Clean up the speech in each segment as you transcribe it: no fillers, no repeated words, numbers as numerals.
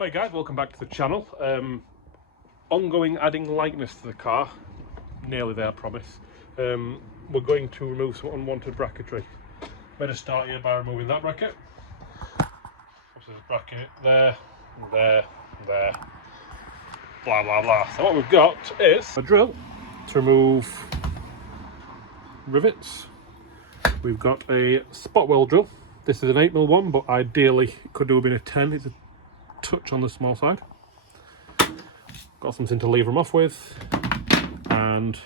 Hi guys, welcome back to the channel. Ongoing adding lightness to the car. Nearly there, I promise. We're going to remove some unwanted bracketry. Better start here by removing that bracket. Obviously there's a bracket there, there, blah blah blah. So what we've got is a drill to remove rivets. We've got a spot weld drill. This is an 8mm one, but ideally it could do have been a 10. It's a touch on the small side. Got something to lever them off with, and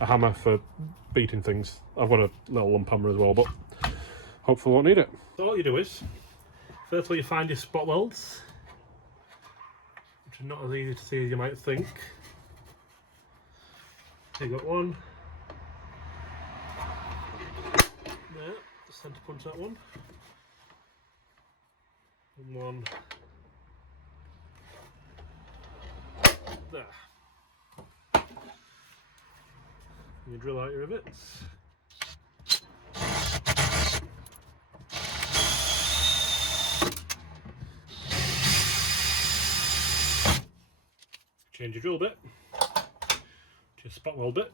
a hammer for beating things. I've got a little lump hammer as well, but hopefully I won't need it. So all you do is, first of all you find your spot welds, which are not as easy to see as you might think. So you've got one there, the centre punch that one, and one there. You drill out your rivets. Change your drill bit to your spot weld bit.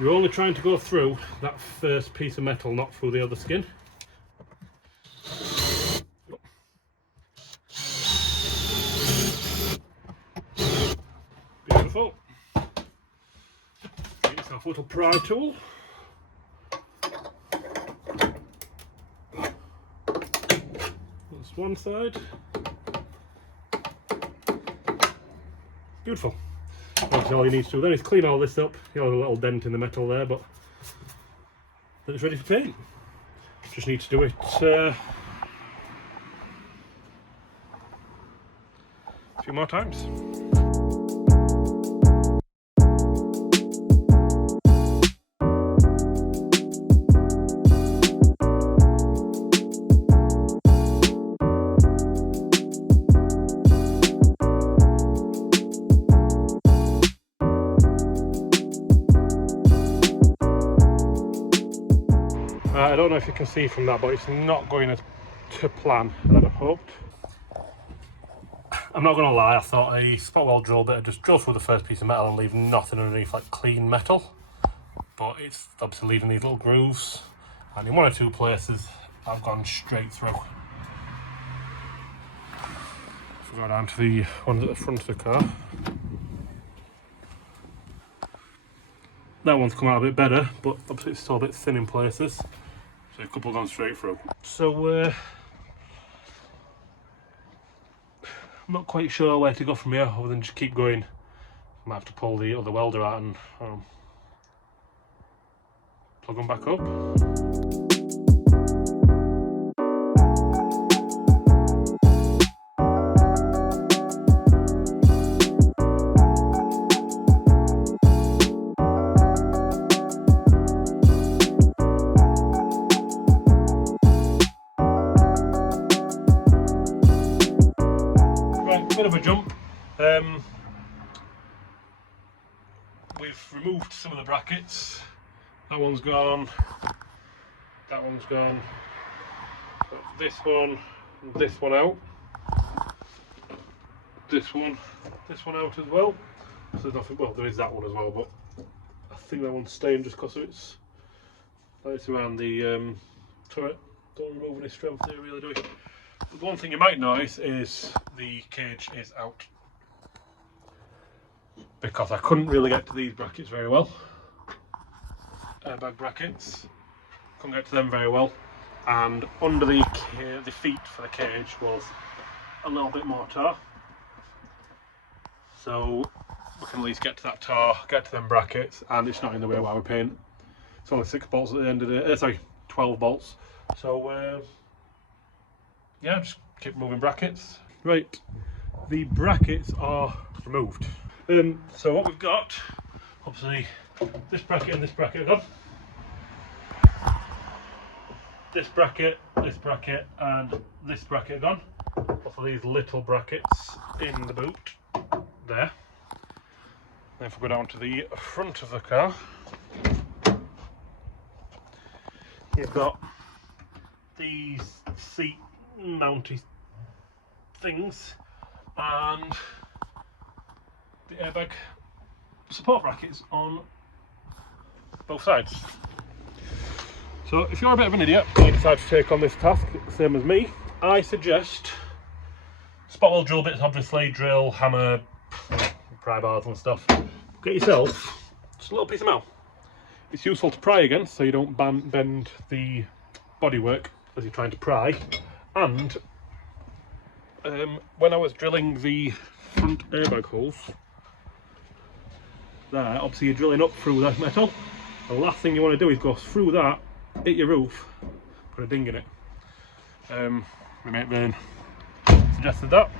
You're only trying to go through that first piece of metal, not through the other skin. Beautiful. Get yourself a little pry tool. That's one side. Beautiful. That's all you need to do then is clean all this up. You have a little dent in the metal there, but then it's ready for paint. Just need to do it a few more times. I don't know if you can see from that, but it's not going to plan as I'd hoped. I'm not going to lie, I thought a spot weld drill bit would just drill through the first piece of metal and leave nothing underneath, like clean metal. But it's obviously leaving these little grooves, and in one or two places I've gone straight through. If we go down to the one at the front of the car, that one's come out a bit better, but obviously it's still a bit thin in places. So a couple gone straight through. So I'm not quite sure where to go from here other than just keep going. I might have to pull the other welder out and plug them back up. Bit of a jump. We've removed some of the brackets. That one's gone. That one's gone. Got this one out. This one out as well. So there's nothing. Well, there is that one as well, but I think that one's staying just because it's around the turret. Don't remove any strength there, really, do we? The one thing you might notice is the cage is out, because I couldn't really get to these brackets very well. Airbag brackets, couldn't get to them very well, and under the feet for the cage was a little bit more tar. So we can at least get to that tar, get to them brackets, and it's not in the way while we paint. It's only 6 bolts at the end of the sorry, 12 bolts. So yeah, just keep removing brackets. Right, the brackets are removed. So what we've got, obviously, this bracket and this bracket are gone. This bracket, and this bracket are gone. Also these little brackets in the boot, there. Then if we go down to the front of the car, you've got these seat mounty things and the airbag support brackets on both sides. So if you're a bit of an idiot and you decide to take on this task, same as me, I suggest spot weld drill bits, obviously, drill, hammer, pry bars and stuff. Get yourself just a little piece of metal. It's useful to pry against so you don't bend the bodywork as you're trying to pry. And when I was drilling the front airbag holes, there, obviously you're drilling up through that metal. The last thing you want to do is go through that, hit your roof, put a ding in it. My mate Vane suggested that.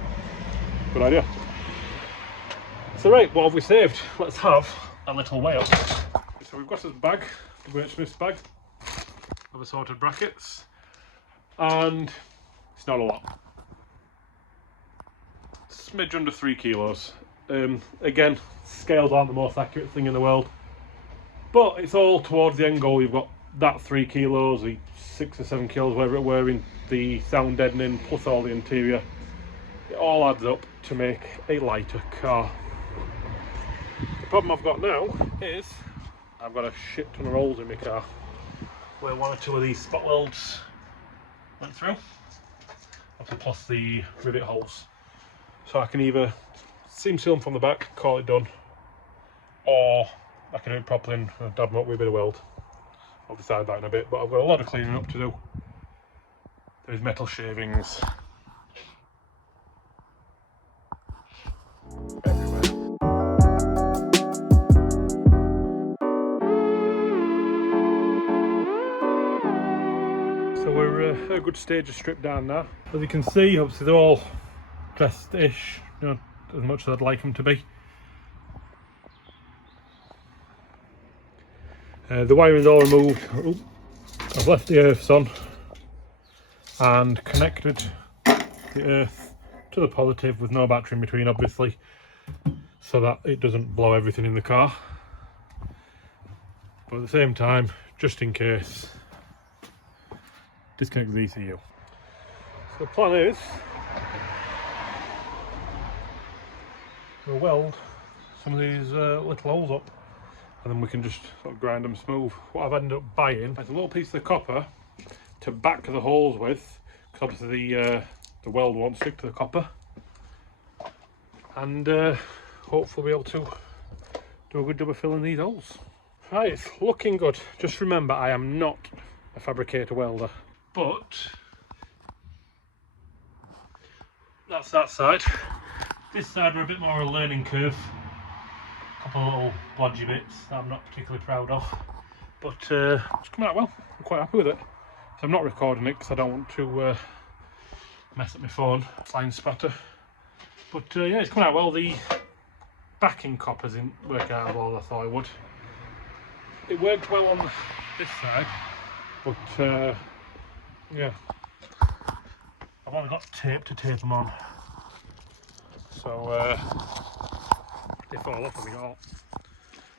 Good idea. So right, what have we saved? Let's have a little weigh up. So we've got this bag, the Smith's bag of assorted brackets, and it's not a lot. Smidge under 3 kilos. Again, scales aren't the most accurate thing in the world, but it's all towards the end goal. You've got that 3 kilos, the 6 or 7 kilos, whatever it were, in the sound deadening, plus all the interior. It all adds up to make a lighter car. The problem I've got now is I've got a shit ton of holes in my car where 1 or 2 of these spot welds went through, obviously plus the rivet holes. So I can either seam seal them from the back, call it done, or I can do it properly and dab them up with a bit of weld. I'll decide that in a bit, but I've got a lot of cleaning up to do. There's metal shavings everywhere. So we're at a good stage of strip down now. As you can see, obviously they're all dressed-ish, you know, as much as I'd like them to be. The wiring's all removed. Ooh, I've left the earths on and connected the earth to the positive with no battery in between, obviously, so that it doesn't blow everything in the car. But at the same time, just in case, disconnect the ECU. So the plan is we'll weld some of these little holes up, and then we can just sort of grind them smooth. What I've ended up buying is a little piece of copper to back the holes with, because obviously the weld won't stick to the copper, and hopefully be able to do a good job of filling these holes. Right, it's looking good. Just remember, I am not a fabricator welder, but that's that side. This side we're a bit more of a learning curve. A couple of little bodgy bits that I'm not particularly proud of, but it's come out well. I'm quite happy with it. So I'm not recording it because I don't want to mess up my phone, flying spatter. But yeah, it's come out well. The backing coppers didn't work out as well as I thought it would. It worked well on this side, but yeah, I've only got tape to tape them on. So they fall off and we got,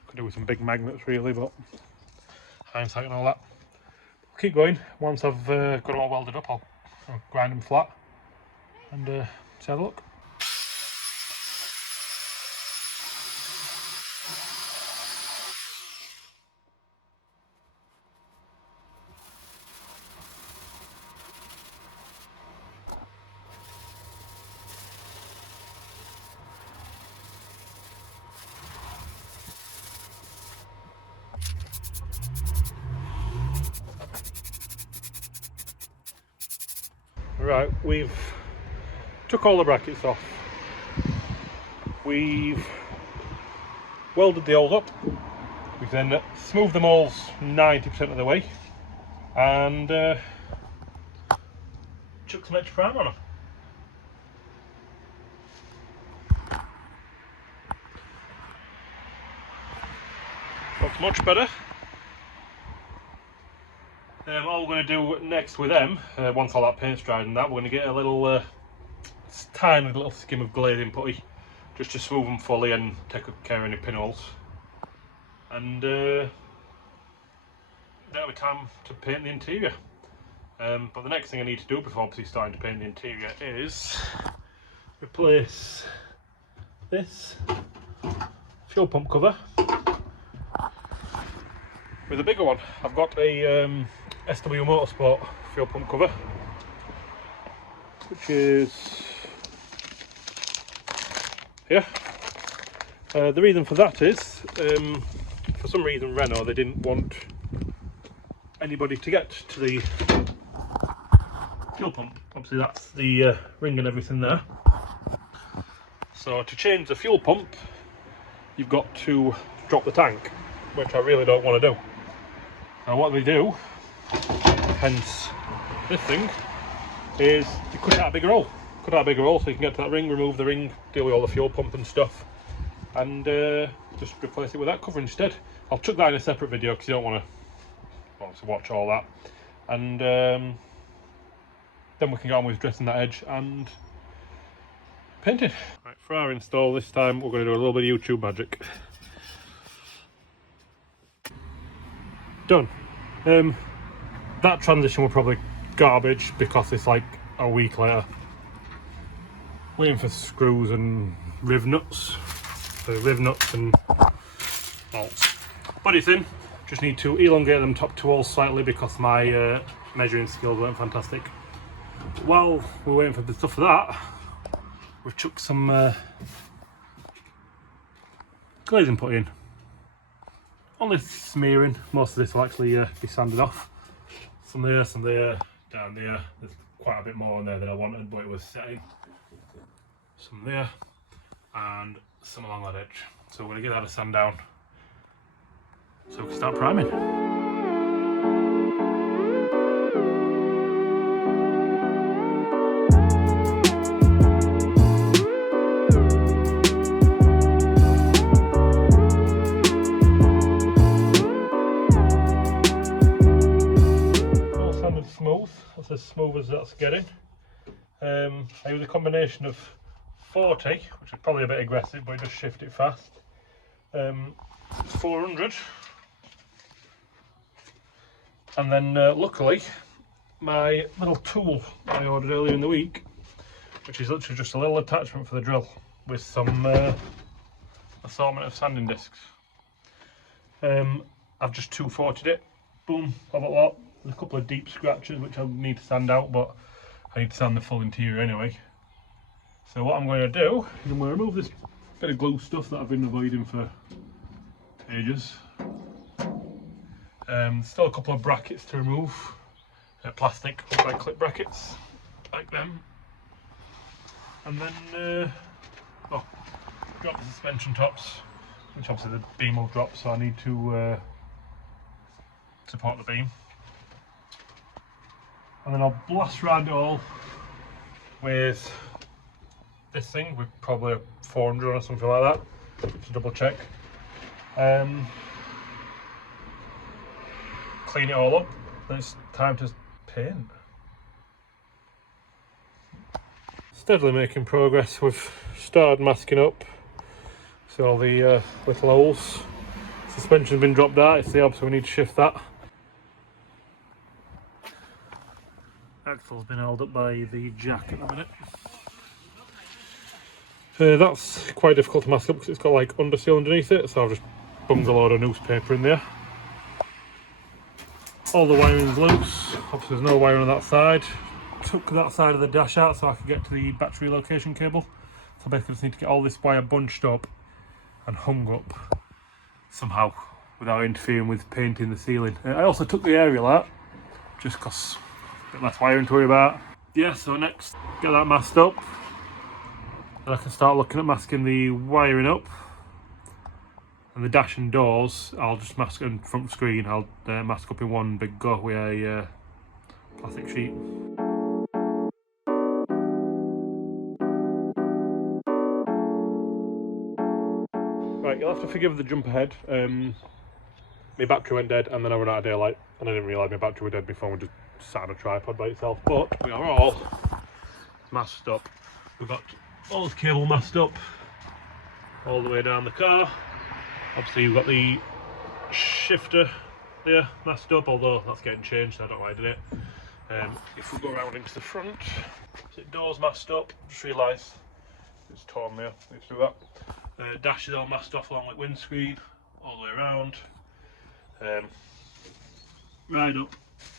could do with some big magnets really, but hindsight and all that. I'll keep going. Once I've got them all welded up, I'll grind them flat and see how they look. Right, we've took all the brackets off. We've welded the holes up. We've then smoothed them holes 90% of the way and chucked some extra primer on them. Looks much better. All we're going to do next with them, once all that paint's dried and that, we're going to get a little tiny little skim of glazing putty just to smooth them fully and take care of any pinholes. And now it's time to paint the interior. But the next thing I need to do before obviously starting to paint the interior is replace this fuel pump cover with a bigger one. I've got a SW Motorsport fuel pump cover, which is here. The reason for that is, for some reason Renault, they didn't want anybody to get to the fuel pump. Obviously that's the ring and everything there. So to change the fuel pump, you've got to drop the tank, which I really don't want to do. Now what they do, hence this thing, is you cut out a bigger hole. Cut out a bigger hole so you can get to that ring, remove the ring, deal with all the fuel pump and stuff, and just replace it with that cover instead. I'll chuck that in a separate video because you don't want to watch all that. And then we can get on with dressing that edge and painting. Right, for our install this time we're going to do a little bit of YouTube magic. Done. That transition was probably garbage because it's like a week later. Waiting for screws and riv nuts. So riv nuts and bolts. But it's in. Just need to elongate them top two holes slightly because my measuring skills weren't fantastic. While we're waiting for the stuff for that, we've chucked some glazing put in. Only smearing. Most of this will actually be sanded off. Some there, down there. There's quite a bit more in there than I wanted, but it was setting. Some there, and some along that edge. So we're going to get that a sand down so we can start priming. All sanded smooth. That's as smooth as that's getting. I use a combination of 40, which is probably a bit aggressive, but it does shift it fast. 400, and then luckily my little tool I ordered earlier in the week, which is literally just a little attachment for the drill with some assortment of sanding discs. I've just 240'd it, boom, have a lot. There's a couple of deep scratches which I need to sand out, but I need to sand the full interior anyway. So what I'm going to do is I'm going to remove this bit of glue stuff that I've been avoiding for ages. Still a couple of brackets to remove, plastic upright clip brackets like them, and then drop the suspension tops, which obviously the beam will drop, so I need to support the beam, and then I'll blast around it all with this thing with probably a 400 or something like that, to double check. Clean it all up, then it's time to paint. Steadily making progress. We've started masking up, so all the little holes. Suspension's been dropped out, it's the ob, so we need to shift that. Axle's been held up by the jack at the minute. That's quite difficult to mask up because it's got like underseal underneath it, so I've just bunged a load of newspaper in there. All the wiring's loose, obviously there's no wire on that side. Took that side of the dash out so I could get to the battery location cable. So basically just need to get all this wire bunched up and hung up somehow without interfering with painting the ceiling. I also took the aerial out just because a bit less wiring to worry about. Yeah, so next get that masked up. Then I can start looking at masking the wiring up, and the dash and doors I'll just mask in front screen. I'll mask up in one big go with a plastic sheet. Right, you'll have to forgive the jump ahead. My battery went dead and then I ran out of daylight, and I didn't realise my battery was dead before we just sat on a tripod by itself. But we are all masked up. We've got all the cable masked up all the way down the car. Obviously you've got the shifter yeah, messed up, although that's getting changed, so I don't know why I did it. If we go around into the front, so door's messed up, just realised it's torn there, need to do that. Dash is all messed off along with windscreen, all the way around. Right up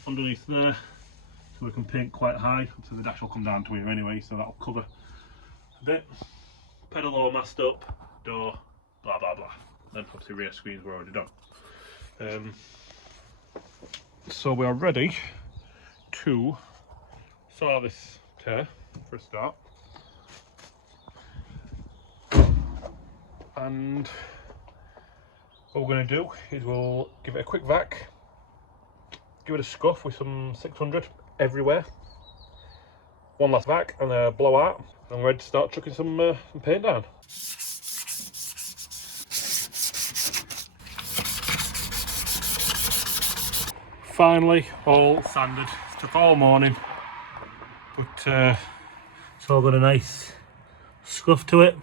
underneath there, so we can paint quite high, so the dash will come down to here anyway, so that'll cover a bit. Pedal all messed up, door, blah blah blah. Then obviously rear screens were already done. So we are ready to sort out this tear for a start. And what we're going to do is we'll give it a quick vac, give it a scuff with some 600 everywhere, one last vac and a blowout, and we're ready to start chucking some paint down. Finally all sanded. It took all morning, but it's all got a nice scuff to it.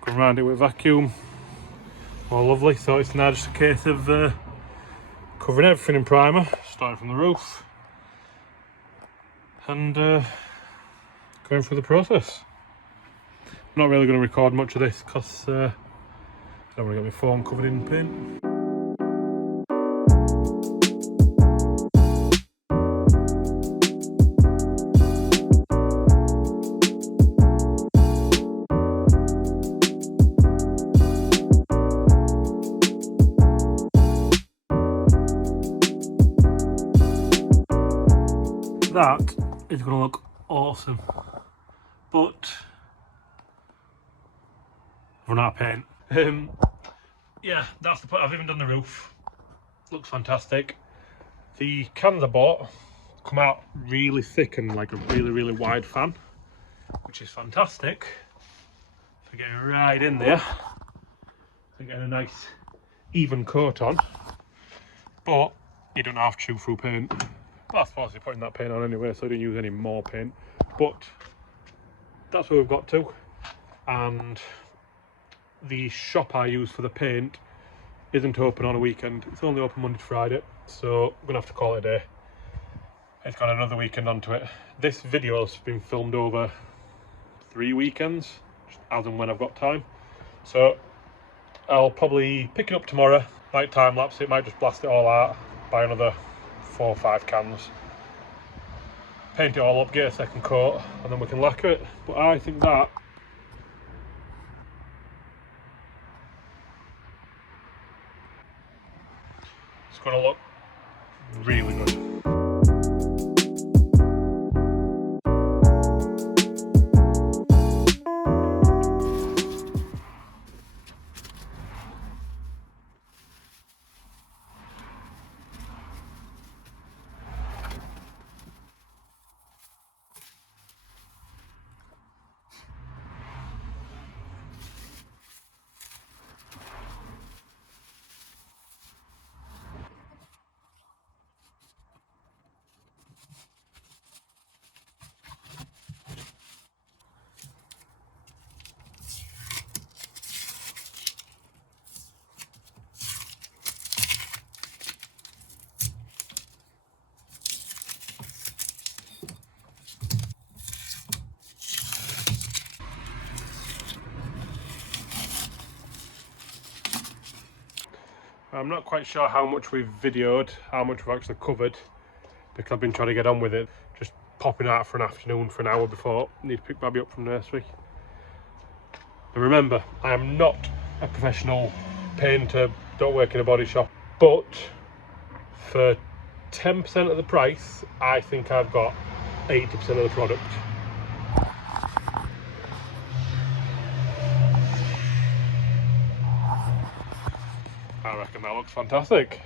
Gone around it with vacuum, all lovely. So it's now just a case of covering everything in primer, starting from the roof and going through the process. I'm not really going to record much of this because I don't want to get my phone covered in paint. That is going to look awesome, but I've run out of paint. Yeah, that's the point. I've even done the roof. Looks fantastic. The cans I bought come out really thick and like a really wide fan, which is fantastic for getting right in there and getting a nice even coat on. But you don't have to chew through paint. Well, I suppose you're putting that paint on anyway, so I didn't use any more paint. But that's where we've got to. And the shop I use for the paint isn't open on a weekend. It's only open Monday to Friday, so I'm gonna have to call it a day. It's got another weekend onto it. This video's been filmed over 3 weekends, just as and when I've got time. So I'll probably pick it up tomorrow, might time lapse it, might just blast it all out, buy another 4 or 5 cans, paint it all up, get a second coat, and then we can lacquer it. But I think that it's going to look really good. I'm not quite sure how much we've videoed, how much we've actually covered, because I've been trying to get on with it. Just popping out for an afternoon for an hour before I need to pick Babby up from nursery. And remember, I am not a professional painter, don't work in a body shop, but for 10% of the price, I think I've got 80% of the product. I reckon that looks fantastic.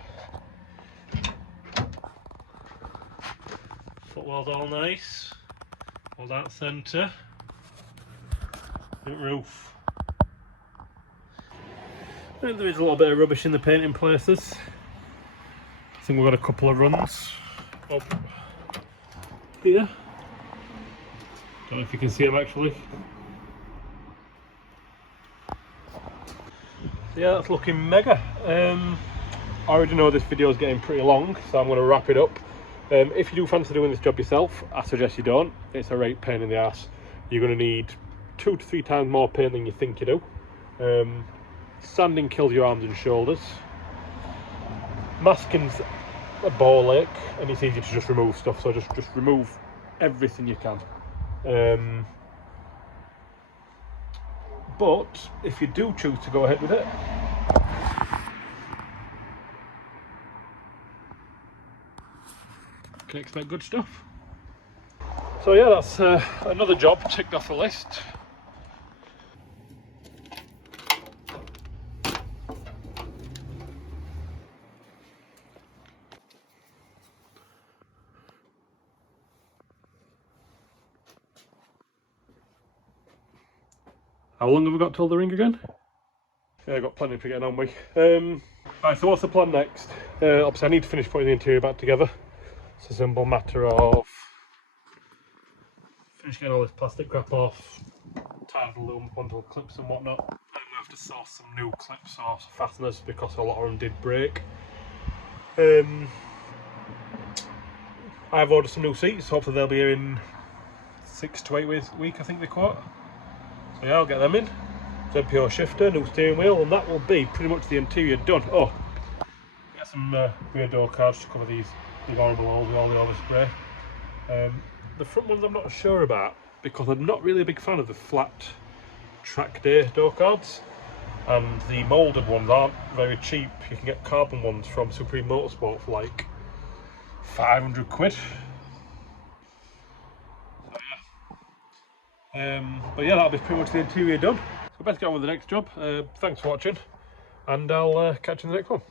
Footwell's all nice, all that centre, roof. And there is a little bit of rubbish in the painting places. I think we've got a couple of runs up here. Don't know if you can see them actually. Yeah, that's looking mega. I already know this video is getting pretty long, so I'm going to wrap it up. If you do fancy doing this job yourself, I suggest you don't. It's a right pain in the ass. You're going to need 2 to 3 times more paint than you think you do. Sanding kills your arms and shoulders. Masking's a ball ache, and it's easy to just remove stuff, so just remove everything you can. But if you do choose to go ahead with it, you can expect good stuff. So yeah, that's another job ticked off the list. How long have we got till the ring again? Yeah, I've got plenty for getting on with. Right, so what's the plan next? Obviously I need to finish putting the interior back together. It's a simple matter of finish getting all this plastic crap off, tie the loom onto clips and whatnot. I'm going to have to source some new clips or fasteners because a lot of them did break. I've ordered some new seats, hopefully they'll be here in 6 to 8 weeks, I think they quote. So yeah, I'll get them in. ZPO shifter, new steering wheel, and that will be pretty much the interior done. Oh, get some rear door cards to cover these horrible holes with all the overspray. The front ones I'm not sure about because I'm not really a big fan of the flat track day door cards, and the moulded ones aren't very cheap. You can get carbon ones from Supreme Motorsport for like 500 quid. So yeah. But yeah, that'll be pretty much the interior done. So best get on with the next job. Thanks for watching, and I'll catch you in the next one.